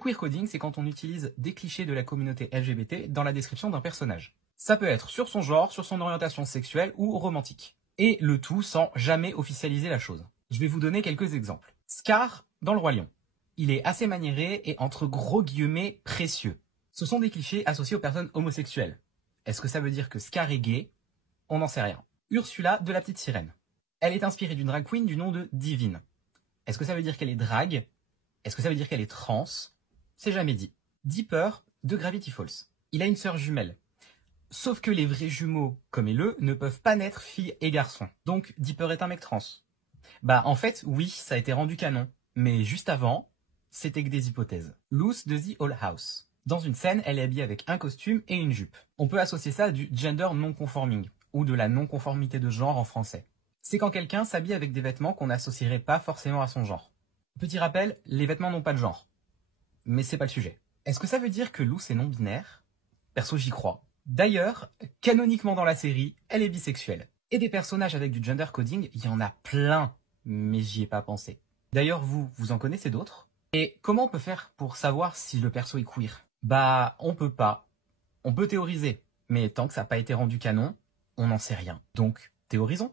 Le queer coding, c'est quand on utilise des clichés de la communauté LGBT dans la description d'un personnage. Ça peut être sur son genre, sur son orientation sexuelle ou romantique. Et le tout sans jamais officialiser la chose. Je vais vous donner quelques exemples. Scar dans Le Roi Lion. Il est assez maniéré et entre gros guillemets précieux. Ce sont des clichés associés aux personnes homosexuelles. Est-ce que ça veut dire que Scar est gay? On n'en sait rien. Ursula de La Petite Sirène. Elle est inspirée d'une drag queen du nom de Divine. Est-ce que ça veut dire qu'elle est drague? Est-ce que ça veut dire qu'elle est trans? C'est jamais dit. Dipper de Gravity Falls. Il a une sœur jumelle. Sauf que les vrais jumeaux, comme Ele, ne peuvent pas naître fille et garçon. Donc Dipper est un mec trans. Bah en fait, oui, ça a été rendu canon. Mais juste avant, c'était que des hypothèses. Luce de The Owl House. Dans une scène, elle est habillée avec un costume et une jupe. On peut associer ça à du gender non-conforming, ou de la non-conformité de genre en français. C'est quand quelqu'un s'habille avec des vêtements qu'on n'associerait pas forcément à son genre. Petit rappel, les vêtements n'ont pas de genre. Mais c'est pas le sujet. Est-ce que ça veut dire que Luce est non-binaire? Perso, j'y crois. D'ailleurs, canoniquement dans la série, elle est bisexuelle. Et des personnages avec du gender coding, il y en a plein, mais j'y ai pas pensé. D'ailleurs, vous en connaissez d'autres? Et comment on peut faire pour savoir si le perso est queer? Bah, on peut pas. On peut théoriser, mais tant que ça n'a pas été rendu canon, on n'en sait rien. Donc, théorisons.